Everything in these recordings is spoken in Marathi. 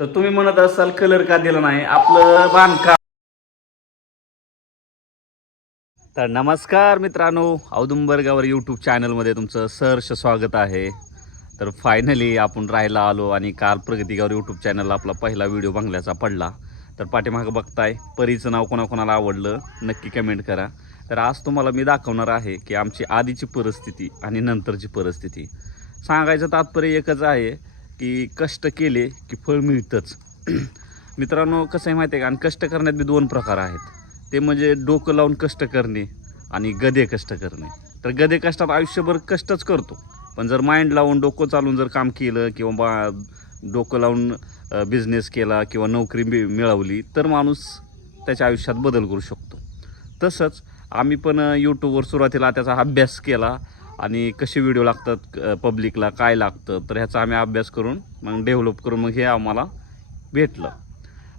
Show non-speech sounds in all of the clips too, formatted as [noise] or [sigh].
तर तुम्ही म्हणत असाल कलर का दिला नाही? आपलं बांधकाम. तर नमस्कार मित्रांनो औदुंबरगावर यूट्यूब चॅनलमध्ये तुमचं सहर्ष स्वागत आहे. तर फायनली आपण राहायला आलो आणि काल प्रगतीगावर यूट्यूब चॅनलला आपला पहिला व्हिडिओ बंगल्याचा पडला. तर पाठीमागं बघताय परीचं नाव कोणाकोणाला आवडलं नक्की कमेंट करा. तर आज तुम्हाला मी दाखवणार आहे की आमची आधीची परिस्थिती आणि नंतरची परिस्थिती. सांगायचं तात्पर्य एकच आहे की कष्ट केले की फळ मिळतंच. मित्रांनो कसं आहे माहिती आहे का? आणि कष्ट करण्यात बी दोन प्रकार आहेत. ते म्हणजे डोकं लावून कष्ट करणे आणि गदे कष्ट करणे. तर गदे कष्टात आयुष्यभर कष्टच करतो. पण जर माइंड लावून डोकं चालून जर काम केलं किंवा बा डोकं लावून बिझनेस केला किंवा नोकरी मि मिळवली तर माणूस त्याच्या आयुष्यात बदल करू शकतो. तसंच आम्ही पण यूट्यूबवर सुरुवातीला त्याचा अभ्यास केला. आणि कसे व्हिडिओ लागतात पब्लिकला काय लागतं तर ह्याचा आम्ही अभ्यास करून मग डेव्हलप करून मग हे आम्हाला भेटलं.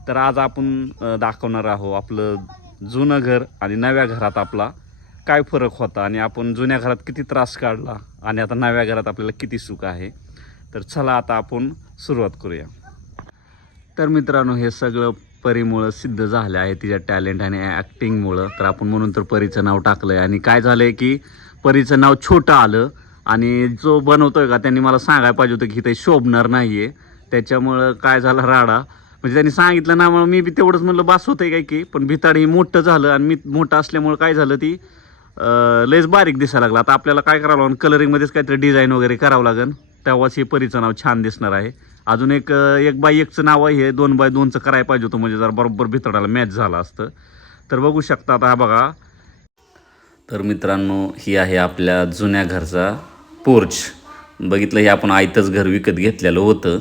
तर आज आपण दाखवणार आहोत आपलं जुनं घर आणि नव्या घरात आपला काय फरक होता आणि आपण जुन्या घरात किती त्रास काढला आणि आता नव्या घरात आपल्याला किती सुख आहे. तर चला आता आपण सुरुवात करूया. तर मित्रांनो हे सगळं परीमुळं सिद्ध झालं आहे तिच्या टॅलेंट आणि ॲक्टिंगमुळं तर आपण म्हणून तर परीचं नाव टाकलं आहे आणि काय झालं आहे की परीचं नाव छोटं आलं आणि जो बनवतोय का त्यांनी मला सांगायला पाहिजे होतं की ते शोभणार नाही आहे त्याच्यामुळं काय झालं राडा? म्हणजे त्यांनी सांगितलं ना मग मी बी तेवढंच म्हणलं बास होतंय काय की. पण भिताड हे मोठं झालं आणि मी मोठं असल्यामुळं काय झालं ती लयच बारीक दिसायला लागलं. आता आपल्याला काय करावं लागेल? कलरिंगमध्येच काहीतरी डिझाईन वगैरे करावं लागेल. तेव्हाच हे परीचं नाव छान दिसणार आहे. अजून एक एक बाय एकचं नाव आहे. हे दोन बाय दोनचं करायला पाहिजे होतं. म्हणजे जरा बरोबर भितडाला मॅच झालं असतं. तर बघू शकता आता हा बघा. तर मित्रांनो ही आहे आपल्या जुन्या घरचा पोर्च. बघितलं हे आपण आयतंच घर विकत घेतलेलं होतं.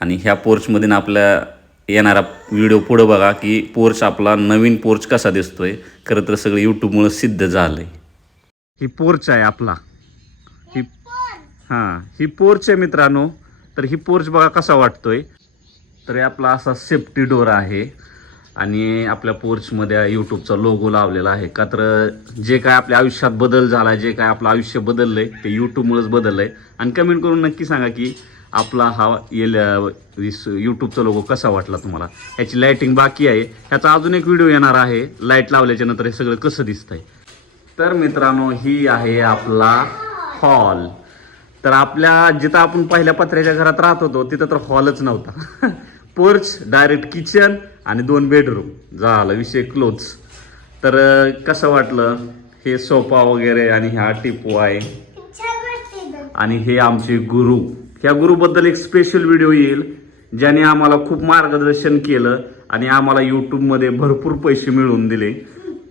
आणि ह्या पोर्चमध्ये आपल्या येणारा व्हिडिओ पुढं बघा की पोर्च आपला नवीन पोर्च कसा दिसतोय. खरं तर सगळं यूट्यूबमुळं सिद्ध झालंय. ही पोर्च आहे आपला. ही हां ही पोर्च आहे मित्रांनो. तर ही पोर्च बघा कसा वाटतोय. तर हे आपला असा सेफ्टी डोर आहे. आणि आपल्या पोर्चमध्ये यूट्यूबचा लोगो लावलेला आहे. का तर जे काय आपल्या आयुष्यात बदल झाला जे काय आपलं आयुष्य बदललं आहे ते यूट्यूबमुळेच आहे आणि कमेंट करून नक्की सांगा की आपला हा येल यूट्यूबचा लोगो कसा वाटला तुम्हाला? ह्याची लाईटिंग बाकी आहे. ह्याचा अजून एक व्हिडिओ येणार आहे. लाइट लावल्याच्या नंतर हे सगळं कसं दिसतंय? तर मित्रांनो ही आहे आपला हॉल तर आपल्या जिथं आपण पहिल्या पत्र्याच्या घरात राहत होतो तिथं तर हॉलच नव्हता. [laughs] पोर्च डायरेक्ट किचन आणि दोन बेडरूम झालं विषय क्लोज तर कसं वाटलं? हे सोफा वगैरे आणि ह्या टिपू आहे. आणि हे आमचे गुरु. ह्या गुरुबद्दल एक स्पेशल व्हिडिओ येईल ज्याने आम्हाला खूप मार्गदर्शन केलं आणि आम्हाला यूट्यूबमध्ये भरपूर पैसे मिळवून दिले.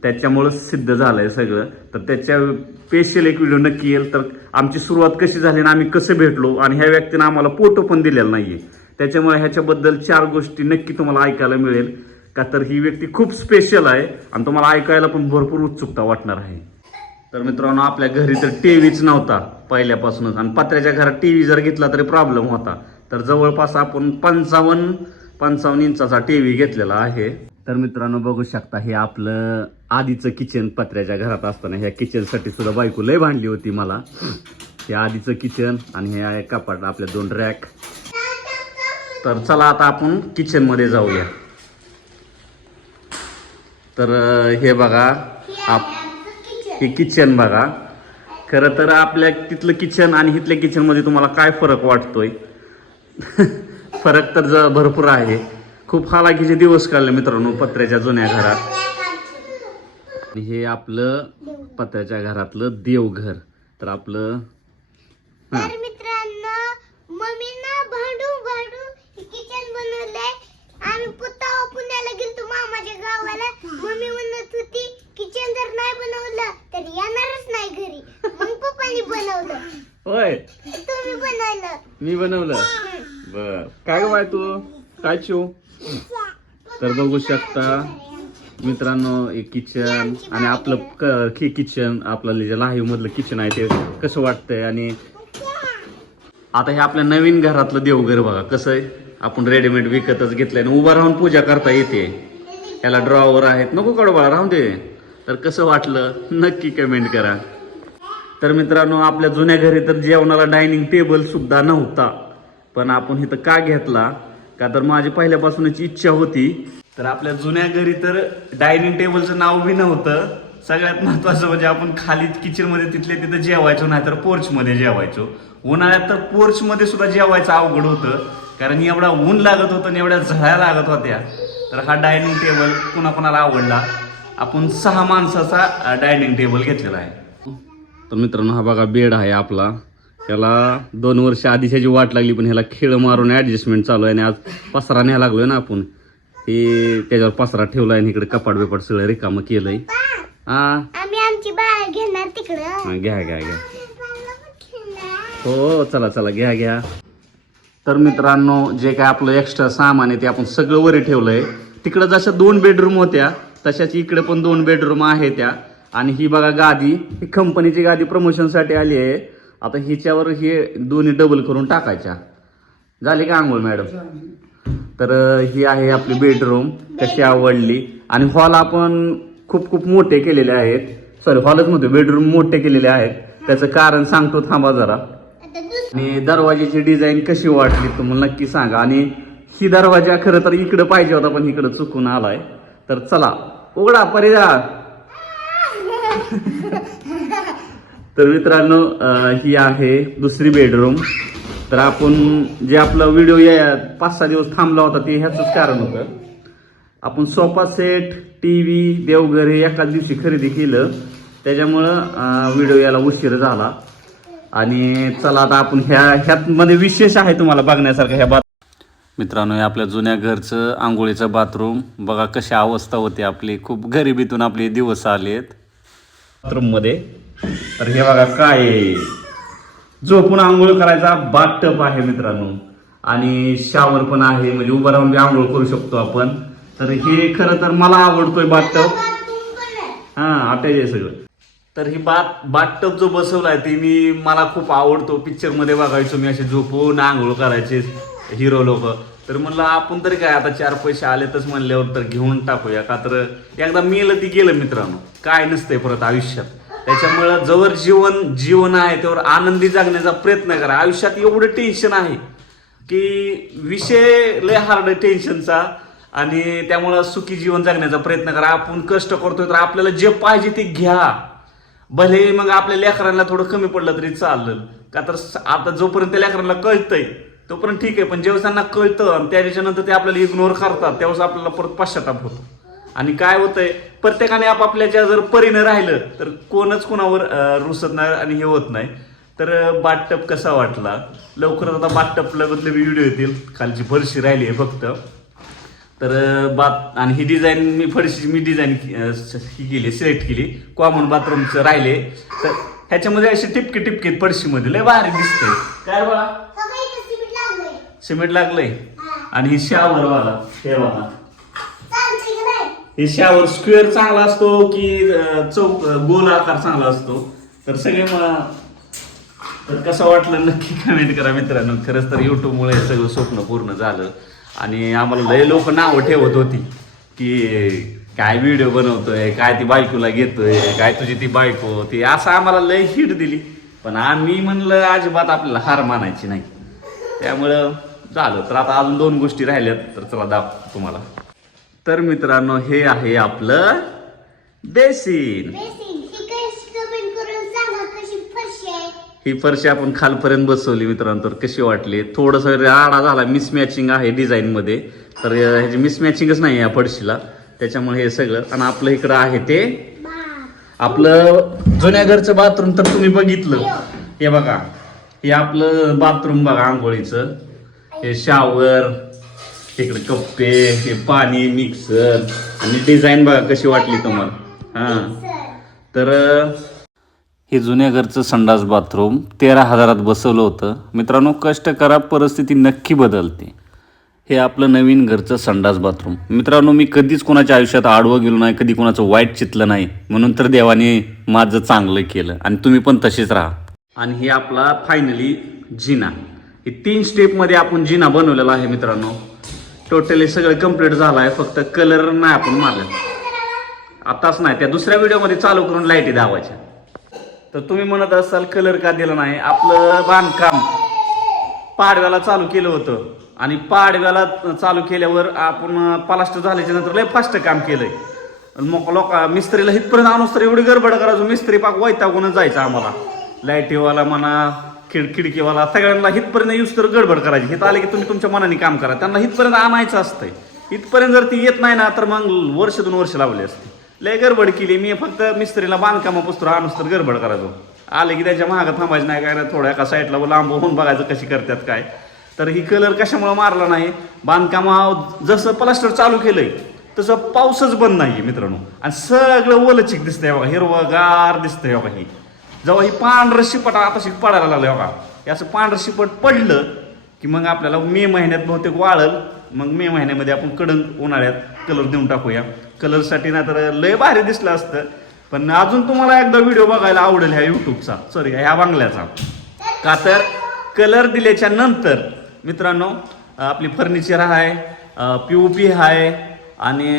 त्याच्यामुळं सिद्ध झालंय सगळं. तर त्याच्या स्पेशल एक व्हिडिओ नक्की येईल. तर आमची सुरुवात कशी झाली आणि आम्ही कसं भेटलो आणि ह्या व्यक्तीनं आम्हाला फोटो पण दिलेला आहे त्याच्यामुळे ह्याच्याबद्दल चार गोष्टी नक्की तुम्हाला ऐकायला मिळेल. का तर ही व्यक्ती खूप स्पेशल आहे आणि तुम्हाला ऐकायला पण भरपूर उत्सुकता वाटणार आहे. तर मित्रांनो आपल्या घरी तर टी व्हीच नव्हता पहिल्यापासूनच आणि पत्र्याच्या घरात टी व्ही जर घेतला तरी प्रॉब्लेम होता. तर जवळपास आपण पंचावन्न पंचावन्न इंचाचा टी व्ही घेतलेला आहे. तर मित्रांनो बघू शकता हे आपलं आधीचं किचन पत्र्याच्या घरात असताना ह्या किचनसाठी सुद्धा बायको लय भांडली होती मला. हे आधीचं किचन आणि हे कपाट आपल्या दोन रॅक तर चला आता आपण किचनमध्ये जाऊया. तर हे बघा आप हे किचन बघा. खरं तर आपल्या तिथलं किचन आणि इथल्या किचनमध्ये तुम्हाला काय फरक वाटतोय? [laughs] फरक तर ज भरपूर आहे. खूप हालाकीचे दिवस काढले मित्रांनो पत्र्याच्या जुन्या घरात. हे आपलं पत्र्याच्या घरातलं देवघर. तर आपलं हां तर मित्रांनो मम्मीनं भांडू भांडू किचन बनवलंय आम्ही पुतावा पुण्याला मामाच्या गावाला मम्मी म्हणत होती किचन जर नाही बनवलं तर येणारच नाही घरी. मग पप्पानी बनवलं. होय. तुम्ही बनवलं. मी बनवलं. बर. काय बाय तू? काय चिव तर बघू शकता मित्रांनो एक किचन आणि आपलं क- कि किचन आपलं जे लाईव्ह मधलं किचन आहे ते कसं वाटतंय आणि आता हे आपल्या नवीन घरातलं देवघर बघा कसं आहे? आपण रेडीमेड विकतच घेतलंय आणि उभा राहून पूजा करता येते. ह्याला ड्रॉवर आहेत. नको कडवा राहून दे. तर कसं वाटलं? नक्की कमेंट करा. तर मित्रांनो आपल्या जुन्या घरी तर जेवणाला डायनिंग टेबल सुद्धा नव्हता. पण आपण इथं का घेतला? का तर माझी पहिल्यापासूनच इच्छा होती. तर आपल्या जुन्या घरी तर डायनिंग टेबलचं नाव बी नव्हतं. सगळ्यात महत्वाचं म्हणजे आपण खाली किचनमध्ये तिथले तिथं जेवायचो नाही तर पोर्च मध्ये जेवायचो. उन्हाळ्यात तर पोर्च मध्ये सुद्धा जेवायचं अवघड होतं. कारण एवढा ऊन लागत होतं आणि एवढ्या झळ्या लागत होत्या. तर हा डायनिंग टेबल कुणाकुणाला आवडला? आपण सहा माणसाचा डायनिंग टेबल घेतलेला आहे. तर मित्रांनो हा बघा बेड आहे आपला. त्याला दोन वर्ष आधी ह्याची वाट लागली पण ह्याला खेळ मारून ऍडजस्टमेंट चालू आहे आणि आज पसरा न्यायला लागलोय ना आपण. हे त्याच्यावर पसरा ठेवलाय आणि इकडे कपाट बिपाट सगळं रिकामं केलंय. हा आम्ही आमची बाळ घेणार तिकडं. हा, घ्या घ्या घ्या. हो हो, चला चला घ्या घ्या. तर मित्रांनो जे काय आपलं एक्स्ट्रा सामान आहे ते आपण सगळं वरी ठेवलं आहे तिकडं जशा दोन बेडरूम होत्या तशाच इकडे पण दोन बेडरूम आहे त्या. आणि ही बघा गादी ही कंपनीची गादी प्रमोशनसाठी आली आहे. आता हिच्यावर हे दोन्ही डबल करून टाकायच्या. झाली का आंघोळ मॅडम तर ही आहे आपली बेडरूम कशी आवडली. आणि हॉल आपण खूप खूप मोठे केलेले आहेत. सॉरी हॉलच म्हणतो बेडरूम मोठे केलेले आहेत. त्याचं कारण सांगतो थांबा जरा. आणि दरवाजाची डिझाईन कशी वाटली तुम्हाला नक्की सांगा. आणि ही दरवाजा खरं तर इकडं पाहिजे होता पण इकडं चुकून आलाय. तर चला उघडा परिजा [laughs] तर मित्रांनो ही आहे दुसरी बेडरूम तर आपण जे आपला व्हिडिओ या पाच सहा दिवस थांबला होता ते ह्याच कारण होतं. आपण सोफा सेट टी व्ही देवघर हे एकाच दिवशी खरेदी केलं. त्याच्यामुळं व्हिडिओ याला उशीर झाला. आणि चला आता आपण ह्या ह्यातमध्ये विशेष आहे तुम्हाला बघण्यासारखं ह्या बात मित्रांनो हे आपल्या जुन्या घरचं आंघोळीचं बाथरूम. बघा कशी अवस्था होती आपली. खूप गरिबीतून आपले दिवस आलेत. बाथरूममध्ये. तर हे बघा काय आहे. झोपून आंघोळ करायचा बाथटब आहे मित्रांनो. आणि शावर पण आहे म्हणजे उभं राहून बी आंघोळ करू शकतो आपण. तर हे खरं तर मला आवडतोय आहे. हा अटॅच आहे सगळं. तर ही बात बाथटब जो बसवलाय ते मी मला खूप आवडतो. पिक्चरमध्ये बघायचो मी असे झोपून आंघोळ करायचे हिरो लोक. तर म्हणलं आपण तरी काय आता चार पैसे आलेतच म्हणल्यावर तर घेऊन टाकूया. का तर एकदा मेलं ती गेलं मित्रांनो. काय नसतंय परत आयुष्यात. त्याच्यामुळं जवळ जीवन जीवन आहे त्यावर आनंदी जगण्याचा प्रयत्न करा. आयुष्यात एवढं टेन्शन आहे की विषय लय हार्ड टेन्शनचा आणि त्यामुळं सुखी जीवन जगण्याचा प्रयत्न करा. आपण कष्ट करतोय तर आपल्याला जे पाहिजे ते घ्या. भले मग आपल्या लेकरांना थोडं कमी पडलं तरी चाललं. का तर आता जोपर्यंत लेकरांना कळतंय तोपर्यंत ठीक आहे. पण जेव्हा त्यांना कळतं आणि त्याच्यानंतर ते आपल्याला इग्नोर करतात तेव्हाच आपल्याला परत पश्चाताप होतो. आणि काय होतंय प्रत्येकाने आपापल्याच्या जर परीनं राहिलं तर कोणच कोणावर रुसत नाही आणि हे होत नाही. तर बाटटप कसा वाटला? लवकरच आता बाटटपला बदले व्हिडिओ येतील. खालची फरशी राहिली आहे फक्त. तर बात आणि ही डिझाईन मी फरशी मी डिझाईन ही केली सिलेक्ट केली. कॉमन बाथरूमचं राहिले. तर ह्याच्यामध्ये असे टिपके टिपके आहेत फरशीमध्ये लय भारी दिसतंय. काय बघा सिमेंट लागलंय. आणि ही शावर वाला हे बघा? हे शावर स्क्वेअर चांगला असतो की चौक गोल आकार चांगला असतो? तर सगळे मला तर कसं वाटलं नक्की कमेंट करा मित्रांनो. खरंच तर युट्यूबमुळे हे सगळं स्वप्न पूर्ण झालं. आणि आम्हाला लय लोक नावं ठेवत होती की काय व्हिडिओ बनवतोय काय ती बायकोला घेतोय काय तुझी ती बायको ती असं आम्हाला लय हिट दिली. पण आम्ही म्हणलं अजिबात आपल्याला हार मानायची नाही. त्यामुळं झालं. तर आता अजून दोन गोष्टी राहिल्यात. तर चला दाव तुम्हाला. तर मित्रांनो हे आहे आपलं बेसिन बेसिन ही कशी कमेंट करून सांगा कशी फरशी आहे ही फरशी आपण खालपर्यंत बसवली मित्रांनो. तर कशी वाटली? थोडंसं राडा झाला मिसमॅचिंग आहे डिझाईनमध्ये तर ह्याची मिसमॅचिंगच नाही या फरशीला. त्याच्यामुळे हे सगळं आणि आपलं इकडं आहे ते आपलं जुन्या घरचं बाथरूम तर तुम्ही बघितलं. हे बघा हे आपलं बाथरूम बघा आंघोळीचं. हे शावर इकडे कप्पे हे पाणी मिक्सर आणि डिझाईन बघा कशी वाटली तुम्हाला. हा. तर हे जुन्या घरचं संडास बाथरूम तेरा हजारात बसवलं होतं. मित्रांनो कष्ट करा परिस्थिती नक्की बदलते. हे आपलं नवीन घरचं संडास बाथरूम. मित्रांनो मी कधीच कोणाच्या आयुष्यात आडवं गेलो नाही कधी कोणाचं वाईट चितलं नाही. म्हणून तर देवाने माझं चांगलं केलं आणि तुम्ही पण तसेच राहा. आणि हे आपला फायनली जिना. हे तीन स्टेपमध्ये आपण जिना बनवलेला आहे मित्रांनो. टोटली सगळं कंप्लीट झालं आहे फक्त कलर नाही आपण मागत आताच नाही त्या दुसऱ्या व्हिडिओमध्ये चालू करून लाईटी दावायच्या तर तुम्ही म्हणत असाल कलर का दिला नाही? आपलं बांधकाम पाडव्याला चालू केलं होतं. आणि पाडव्याला चालू केल्यावर आपण पलास्ट झाल्याच्यानंतर लय फास्ट काम केलंय. मग लोक मिस्त्रीला इथपर्यंत आणूस एवढी गडबड करायचो मिस्त्री पाक वैतागूनच जायचं आम्हाला. लाईटीवाला म्हणा खिड खिडकीवाला सगळ्यांना हितपर्यंत येऊस तर गडबड करायची. हित आले की तुम्ही तुमच्या मनाने काम करा. त्यांना हितपर्यंत आणायचं असतंय. इथपर्यंत जर ती येत नाही ना तर मग वर्ष दोन वर्ष लावली असते. लय गडबड केली. मी फक्त मिस्त्रीला बांधकामा पुस्तक आणूस तर गडबड करायचो. आले की त्याच्या महागात थांबायचं नाही काय ना थोड्या एका साईडला लांब होऊन बघायचं कशी करतात काय. तर ही कलर कशामुळे मारला नाही? बांधकाम जसं प्लास्टर चालू केलंय तसं पाऊसच बंद नाही मित्रांनो. आणि सगळं ओलचिक दिसतंय बघा. हिरवगार दिसतंय बघा ही. जेव्हा ही पांढरं शिपट आता शिक पडायला लागलं बघा. याचं असं पांढरं शिपट पडलं की मग आपल्याला मे महिन्यात बहुतेक वाळल. मग मे महिन्यामध्ये आपण कडन उन्हाळ्यात कलर देऊन टाकूया. कलरसाठी ना तर लय भारी दिसलं असतं. पण अजून तुम्हाला एकदा व्हिडिओ बघायला आवडेल ह्या युट्यूबचा सॉरी ह्या बांगल्याचा. का तर कलर दिल्याच्या नंतर मित्रांनो आपली फर्निचर आहे पी ओ पी आहे आणि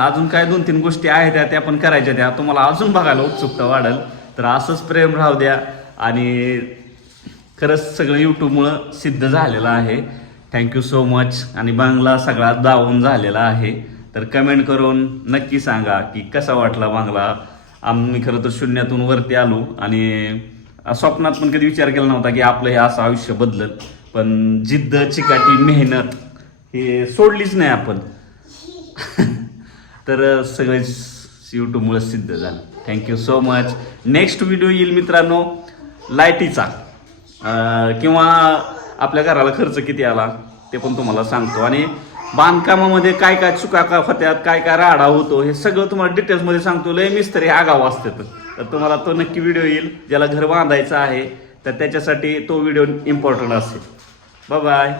अजून काय दोन तीन गोष्टी आहेत त्या त्या पण करायच्या त्या. तुम्हाला अजून बघायला उत्सुकता वाढेल. तर असंच प्रेम राहू द्या. आणि खरंच सगळं यूट्यूबमुळं सिद्ध झालेलं आहे. थँक्यू सो मच आणि बांगला सगळा दावून झालेला आहे. तर कमेंट करून नक्की सांगा की कसा वाटला बांगला? आम्ही खरं तर शून्यातून वरती आलो आणि स्वप्नात पण कधी विचार केला नव्हता की आपलं हे असं आयुष्य बदलत पण जिद्द चिकाटी मेहनत हे सोडलीच नाही आपण. [laughs] तर सगळेच यूट्यूबमुळे सिद्ध झालं. Thank you so much next video येईल मित्रांनो लाईटीचा. किंवा आपल्या घराला खर्च किती आला ते पण तुम्हाला सांगतो. आणि बांधकामामध्ये काय काय चुका का होत्यात काय काय राडा होतो हे सगळं तुम्हाला डिटेल्समध्ये सांगतो. लय मिस्त्री आगाव असतात. तर तुम्हाला तो नक्की व्हिडिओ येईल. ज्याला घर बांधायचं आहे तर त्याच्यासाठी तो व्हिडिओ इम्पॉर्टंट असेल बाय बाय